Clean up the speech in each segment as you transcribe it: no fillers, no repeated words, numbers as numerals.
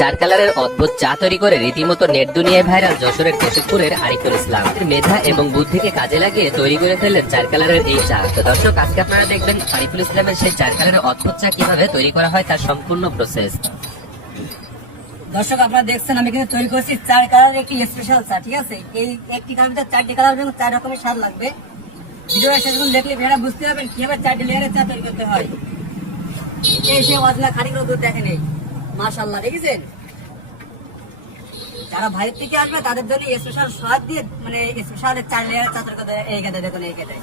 চার কালারের অদ্ভুত চা তৈরি করে রীতিমতো নেট দুনিয়ায় ভাইরাল যশোরের কেশবপুরের আরিফুল ইসলাম। মেধা এবং বুদ্ধিকে কাজে লাগিয়ে তৈরি করে ফেললেন চার কালারের এই চা। তো দর্শক, আজকে আপনারা দেখবেন আরিফুল ইসলামের সেই চার কালারের অদ্ভুত চা কিভাবে তৈরি করা হয় তার সম্পূর্ণ প্রসেস। দর্শক, আপনারা দেখছেন আমি কিন্তু তৈরি করছি চার কালার একটি স্পেশাল চা। ঠিক আছে, এই একটি কালার ভিতরে চারটি কালার এবং চার রকমের স্বাদ লাগবে। ভিডিওটা শেষ পর্যন্ত দেখলে আপনারা বুঝতে পারবেন কিভাবে চারটি লেয়ারের চা তৈরি করতে হয়। এই সে ওয়াজলা খাড়ি করে দুধ দেখেন, এই মাশাআল্লাহ, দেখেছেন? যারা বাইরে থেকে আসবে তাদের জন্য স্পেশাল স্বাদ দিয়ে মানে স্পেশাল চার লেয়ারের চা তৈরি করতে হয়। এই খেতে দেখুন, এই খেতে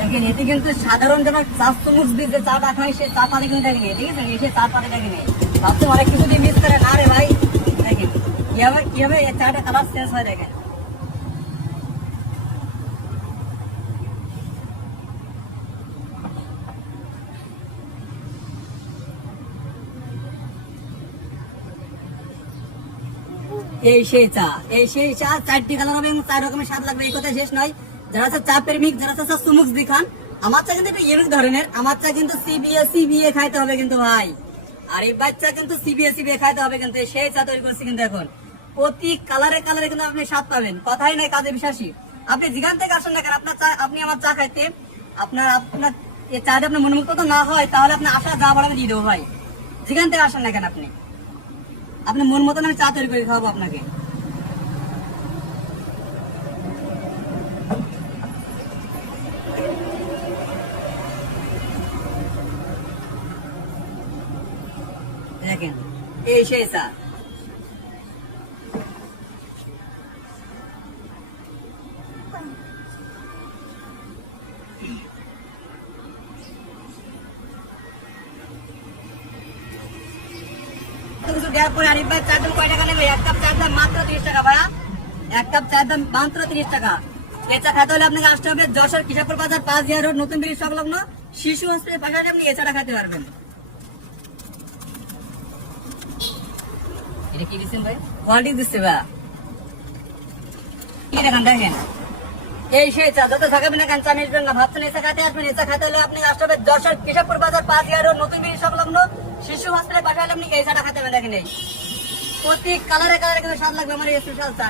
দেখেন। এতে কিন্তু সাধারণ যেমন 4 চামচ দিয়ে যে চাটা খায় সে চা পাতে কিন্তু দেখেন, ঠিক আছে? এসে চা পাতে দেখেন, ভাবতে অনেক কিছু দিয়ে মিস করে না রে ভাই। দেখেন কিভাবে এই চাটা কালার চেঞ্জ হয়, দেখেন। এই সেই চা চারটি কালার হবে এবং 4 রকমের স্বাদ লাগবে। এই কথা শেষ নয়। যারা চা প্রেমিক, যারা চা সুমুক দেখান, আমার চা কিন্তু একটু ইউনিক ধরনের। আমার চা কিন্তু সিবিএ খাইতে হবে কিন্তু ভাই। আর এই বাচ্চা কিন্তু সিবিএ খাইতে হবে কিন্তু। সেই চা তৈরি করছি কিন্তু এখন প্রতি কালারে কিন্তু আপনি স্বাদ পাবেন। কথাই নাই, কাজে বিশ্বাসী। আপনি যেখান থেকে আসেন না কেন, আপনার চা, আপনি আমার চা খাইতে আপনার এই চা আপনার মনোমুগ্ধ তো না হয়, তাহলে আপনার আশা যা বাড়াবে দিয়ে দেবো ভাই। যেখান থেকে আসেন না কেন, আপনি মন মতন আমি চা তৈরি করে খাওয়াবো আপনাকে। দেখেন, এই সেই চা। কিছু দেওয়ার পরে আরিফ ভাই চার দাম কয় টাকা নেবে? এক কাপ চার দাম মাত্র 30 টাকা ভাইয়া। এক কাপ চার দাম মাত্র 30 টাকা। এই চা খেতে হলে আপনাকে আসতে হবে যশোর কিশোরপুর বাজার 5 ইয়ার রোড নতুন ব্রিজ সংলগ্ন শিশু হসপিটাল পাশে আপনি এই চাটা খেতে পারবেন। এটা কি দিচ্ছেন ভাই? কোয়ালিটি দিচ্ছে ভাইয়া। কি দেখেন, দেখেন এই সেই চা। যত থাকবেন না কেন চা মিশবেন না, ভাবছেন এই চা খাতে আসবেন। এই চা খেতে হলে আপনি আসতে হবে যশোর কিশোরপুর বাজার 5 ইয়ার রোড নতুন ব্রিজ সংলগ্ন শিশু হসপিটাল পাশে হলে আপনি এই চাটা খেতে পারবেন। দেখেন, এই প্রতি কালারে কিন্তু স্বাদ লাগবে আমার এই স্পেশাল চা।